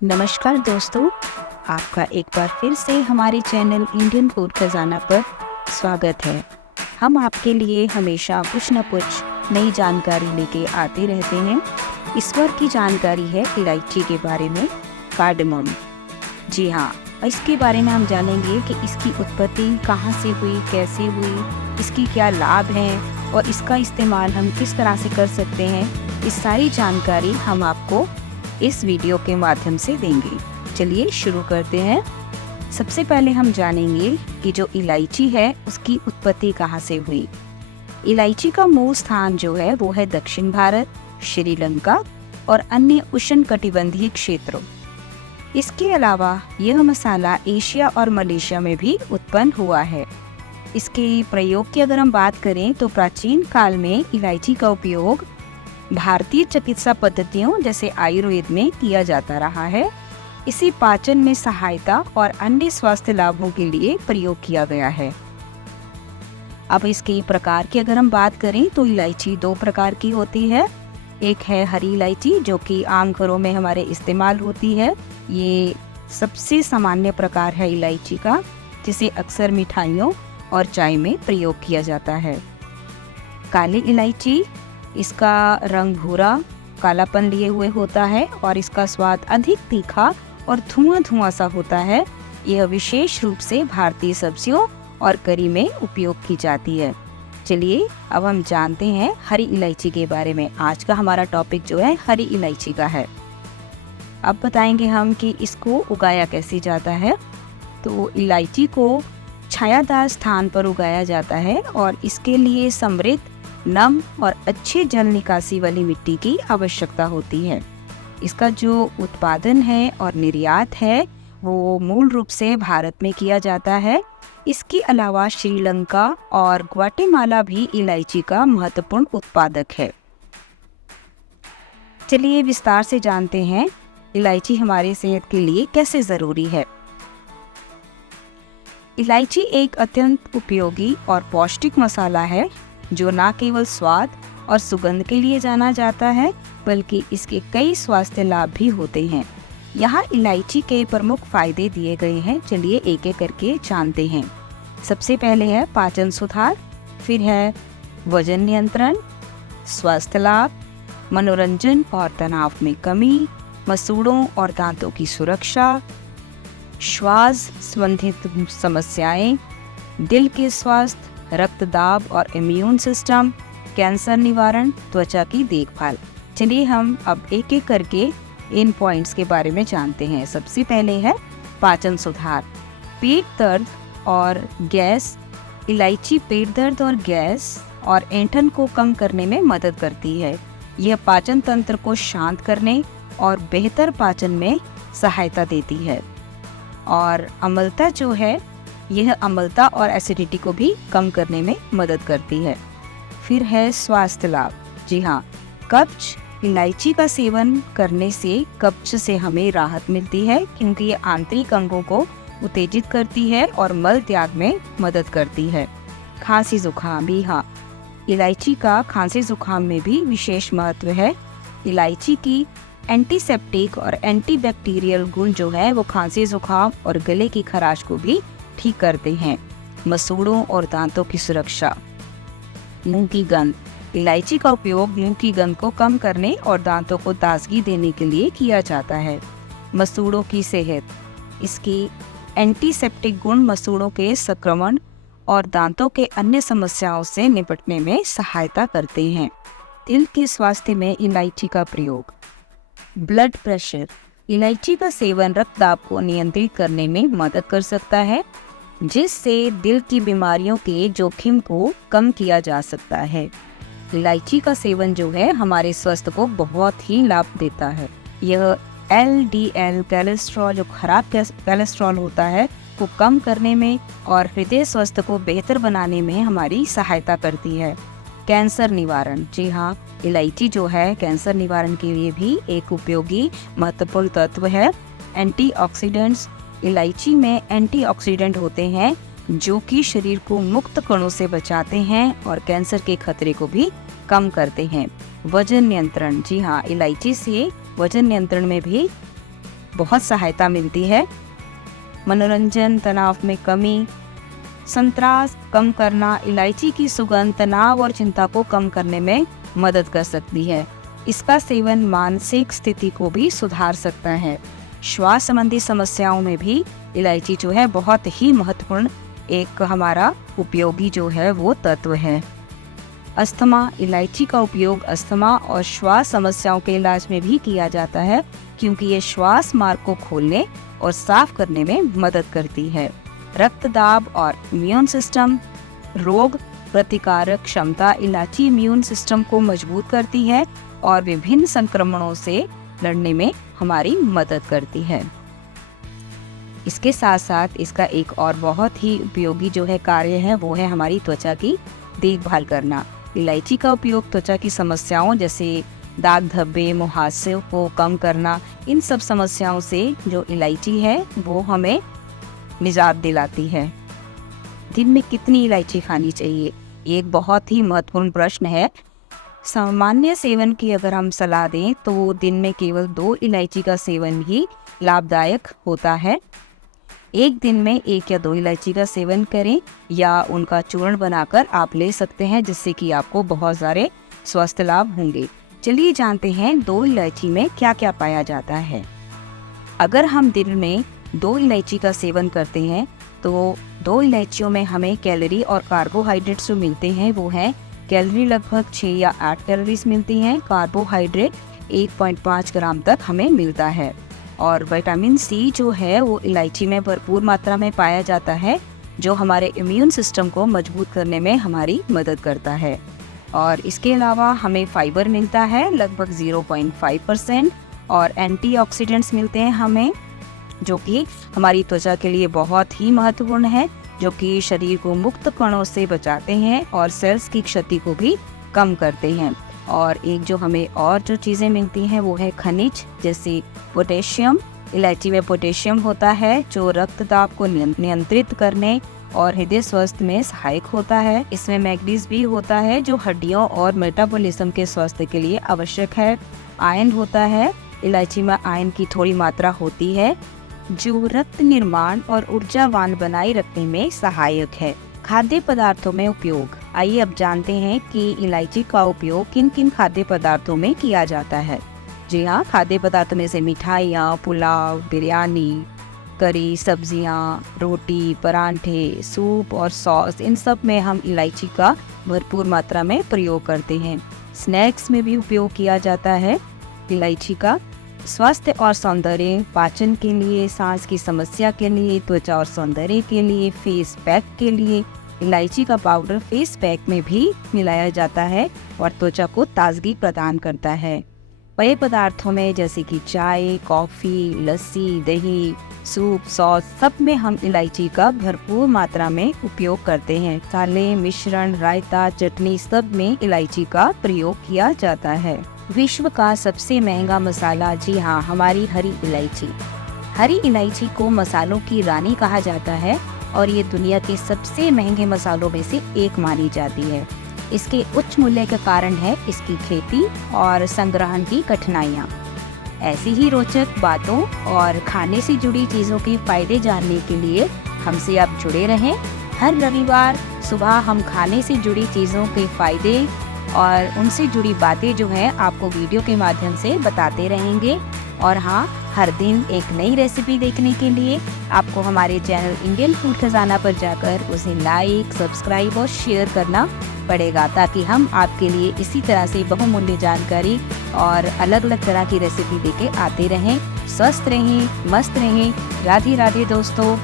नमस्कार दोस्तों, आपका एक बार फिर से हमारे चैनल इंडियन फूड खजाना पर स्वागत है। हम आपके लिए हमेशा कुछ न कुछ नई जानकारी लेके आते रहते हैं। इस बार की जानकारी है इलायची के बारे में, कार्डमम। जी हाँ, इसके बारे में हम जानेंगे कि इसकी उत्पत्ति कहाँ से हुई, कैसे हुई, इसकी क्या लाभ हैं और इसका इस्तेमाल हम किस तरह से कर सकते हैं। इस सारी जानकारी हम आपको इस वीडियो के माध्यम से देंगे। चलिए शुरू करते हैं। सबसे पहले हम जानेंगे कि जो इलायची है उसकी उत्पत्ति कहाँ से हुई। इलायची का मूल स्थान जो है वो है दक्षिण भारत, श्रीलंका और अन्य उष्णकटिबंधीय क्षेत्रों। इसके अलावा यह मसाला एशिया और मलेशिया में भी उत्पन्न हुआ है। इसके प्रयोग की अगर हम बात करें तो प्राचीन काल में इलायची का उपयोग भारतीय चिकित्सा पद्धतियों जैसे आयुर्वेद में किया जाता रहा है। इसे पाचन में सहायता और अन्य स्वास्थ्य लाभों के लिए प्रयोग किया गया है। अब इसके प्रकार की अगर हम बात करें तो इलायची दो प्रकार की होती है। एक है हरी इलायची जो कि आम घरों में हमारे इस्तेमाल होती है। ये सबसे सामान्य प्रकार है इलायची का, जिसे अक्सर मिठाइयों और चाय में प्रयोग किया जाता है। काली इलायची, इसका रंग भूरा कालापन लिए हुए होता है और इसका स्वाद अधिक तीखा और धुआं सा होता है। यह विशेष रूप से भारतीय सब्जियों और करी में उपयोग की जाती है। चलिए अब हम जानते हैं हरी इलायची के बारे में। आज का हमारा टॉपिक जो है हरी इलायची का है। अब बताएंगे हम कि इसको उगाया कैसे जाता है। तो इलायची को छायादार स्थान पर उगाया जाता है और इसके लिए समृद्ध, नम और अच्छे जल निकासी वाली मिट्टी की आवश्यकता होती है। इसका जो उत्पादन है और निर्यात है वो मूल रूप से भारत में किया जाता है। इसके अलावा श्रीलंका और ग्वाटेमाला भी इलायची का महत्वपूर्ण उत्पादक है। चलिए विस्तार से जानते हैं इलायची हमारी सेहत के लिए कैसे जरूरी है। इलायची एक अत्यंत उपयोगी और पौष्टिक मसाला है जो न केवल स्वाद और सुगंध के लिए जाना जाता है बल्कि इसके कई स्वास्थ्य लाभ भी होते हैं। यहाँ इलायची के प्रमुख फायदे दिए गए हैं। चलिए एक एक करके जानते हैं। सबसे पहले है पाचन सुधार, फिर है वजन नियंत्रण, स्वास्थ्य लाभ, मनोरंजन और तनाव में कमी, मसूड़ों और दांतों की सुरक्षा, श्वास संबंधित समस्याएं, दिल के स्वास्थ्य, रक्तदाब और इम्यून सिस्टम, कैंसर निवारण, त्वचा की देखभाल। चलिए हम अब एक एक करके इन पॉइंट्स के बारे में जानते हैं। सबसे पहले है पाचन सुधार। पेट दर्द और गैस। इलायची पेट दर्द और गैस और ऐंठन को कम करने में मदद करती है। यह पाचन तंत्र को शांत करने और बेहतर पाचन में सहायता देती है। और अम्लता जो है, यह अम्लता और एसिडिटी को भी कम करने में मदद करती है। फिर है स्वास्थ्य लाभ। जी हाँ, कब्ज। इलायची का सेवन करने से कब्ज से हमें राहत मिलती है क्योंकि ये आंतरिक अंगों को उत्तेजित करती है और मल त्याग में मदद करती है। खांसी जुकाम भी, हाँ, इलायची का खांसी जुकाम में भी विशेष महत्व है। इलायची की एंटीसेप्टिक और एंटीबैक्टीरियल गुण जो है वो खांसी जुकाम और गले की खराश को भी ठीक करते हैं। मसूड़ों और दांतों की सुरक्षा। मुंह की गंध। इलायची का उपयोग मुंह की गंध को कम करने और दांतों को ताजगी देने के लिए किया जाता है। मसूड़ों की सेहत। इसकी एंटीसेप्टिक गुण मसूड़ों के संक्रमण और दांतों के अन्य समस्याओं से निपटने में सहायता करते हैं। दिल के स्वास्थ्य में इलायची का प्रयोग। Blood pressure. इलायची का सेवन रक्तदाब को नियंत्रित करने में मदद कर सकता है, जिससे दिल की बीमारियों के जोखिम को कम किया जा सकता है। इलायची का सेवन जो है हमारे स्वास्थ्य को बहुत ही लाभ देता है। यह LDL कोलेस्ट्रॉल, जो खराब कोलेस्ट्रॉल होता है, को कम करने में और हृदय स्वास्थ्य को बेहतर बनाने में हमारी सहायता करती है। कैंसर निवारण। जी हाँ, इलायची जो है कैंसर निवारण के लिए भी एक उपयोगी महत्वपूर्ण तत्व है। एंटीऑक्सीडेंट्स। इलायची में एंटीऑक्सीडेंट होते हैं जो कि शरीर को मुक्त कणों से बचाते हैं और कैंसर के खतरे को भी कम करते हैं। वजन नियंत्रण। जी हाँ, इलायची से वजन नियंत्रण में भी बहुत सहायता मिलती है। मनोरंजन, तनाव में कमी, संतरास कम करना, इलायची की सुगंध तनाव और चिंता को कम करने में मदद कर सकती है। इसका सेवन मानसिक स्थिति को भी सुधार सकता है। श्वास संबंधी समस्याओं में भी इलायची जो है बहुत ही महत्वपूर्ण एक हमारा उपयोगी जो है वो तत्व है। अस्थमा, इलायची का उपयोग अस्थमा और श्वास समस्याओं के इलाज में भी किया जाता है, क्योंकि ये श्वास मार्ग को खोलने और साफ करने में मदद करती है। रक्तदाब और इम्यून सिस्टम, रोग प्रतिकारक क्षमता, इलायची इम्यून सिस्टम को मजबूत करती है और विभिन्न संक्रमणों से लड़ने में हमारी मदद करती है। इसके साथ साथ इसका एक और बहुत ही उपयोगी जो है कार्य है वो है हमारी त्वचा की देखभाल करना। इलायची का उपयोग त्वचा की समस्याओं जैसे दाग धब्बे, मुहासे को कम करना, इन सब समस्याओं से जो इलायची है वो हमें निजात दिलाती है। दिन में कितनी इलायची खानी चाहिए, ये एक बहुत ही महत्वपूर्ण प्रश्न है। सामान्य सेवन की अगर हम सलाह दें तो दिन में केवल 2 इलायची का सेवन ही लाभदायक होता है। एक दिन में 1 या 2 इलायची का सेवन करें या उनका चूर्ण बनाकर आप ले सकते हैं, जिससे कि आपको बहुत सारे स्वास्थ्य लाभ होंगे। चलिए जानते हैं 2 इलायची में क्या क्या पाया जाता है। अगर हम दिन में 2 इलायची का सेवन करते हैं तो 2 इलायचियों में हमें कैलोरी और कार्बोहाइड्रेट्स जो मिलते हैं वो है कैलोरी लगभग 6 या 8 कैलोरीज मिलती हैं, कार्बोहाइड्रेट 1.5 ग्राम तक हमें मिलता है और विटामिन सी जो है वो इलायची में भरपूर मात्रा में पाया जाता है, जो हमारे इम्यून सिस्टम को मजबूत करने में हमारी मदद करता है। और इसके अलावा हमें फाइबर मिलता है लगभग 0.5% और एंटीऑक्सीडेंट्स मिलते हैं हमें, जो कि हमारी त्वचा के लिए बहुत ही महत्वपूर्ण है, जो कि शरीर को मुक्त कणों से बचाते हैं और सेल्स की क्षति को भी कम करते हैं। और एक जो हमें और जो चीज़ें मिलती हैं वो है खनिज, जैसे पोटेशियम। इलायची में पोटेशियम होता है जो रक्तदाब को नियंत्रित करने और हृदय स्वास्थ्य में सहायक होता है। इसमें मैग्नीज भी होता है जो हड्डियों और मेटाबॉलिज्म के स्वास्थ्य के लिए आवश्यक है। आयरन होता है, इलायची में आयरन की थोड़ी मात्रा होती है जो रक्त निर्माण और ऊर्जावान बनाए रखने में सहायक है। खाद्य पदार्थों में उपयोग। आइए अब जानते हैं कि इलायची का उपयोग किन किन खाद्य पदार्थों में किया जाता है। जी हाँ, खाद्य पदार्थों में से मिठाइयाँ, पुलाव, बिरयानी, करी, सब्जियाँ, रोटी, परांठे, सूप और सॉस, इन सब में हम इलायची का भरपूर मात्रा में प्रयोग करते हैं। स्नैक्स में भी उपयोग किया जाता है इलायची का। स्वास्थ्य और सौंदर्य, पाचन के लिए, सांस की समस्या के लिए, त्वचा और सौंदर्य के लिए, फेस पैक के लिए इलायची का पाउडर फेस पैक में भी मिलाया जाता है और त्वचा को ताजगी प्रदान करता है। पेय पदार्थों में जैसे कि चाय, कॉफ़ी, लस्सी, दही, सूप, सॉस, सब में हम इलायची का भरपूर मात्रा में उपयोग करते हैं। साले, मिश्रण, रायता, चटनी, सब में इलायची का प्रयोग किया जाता है। विश्व का सबसे महंगा मसाला, जी हाँ, हमारी हरी इलायची। हरी इलायची को मसालों की रानी कहा जाता है और ये दुनिया के सबसे महंगे मसालों में से एक मानी जाती है। इसके उच्च मूल्य के कारण है इसकी खेती और संग्रहण की कठिनाइयाँ। ऐसी ही रोचक बातों और खाने से जुड़ी चीज़ों के फायदे जानने के लिए हमसे आप जुड़े रहें। हर रविवार सुबह हम खाने से जुड़ी चीज़ों के फायदे और उनसे जुड़ी बातें जो है आपको वीडियो के माध्यम से बताते रहेंगे। और हाँ, हर दिन एक नई रेसिपी देखने के लिए आपको हमारे चैनल इंडियन फूड खजाना पर जाकर उसे लाइक, सब्सक्राइब और शेयर करना पड़ेगा, ताकि हम आपके लिए इसी तरह से बहुमूल्य जानकारी और अलग अलग तरह की रेसिपी लेके आते रहें। स्वस्थ रहें, मस्त रहें। राधे राधे दोस्तों।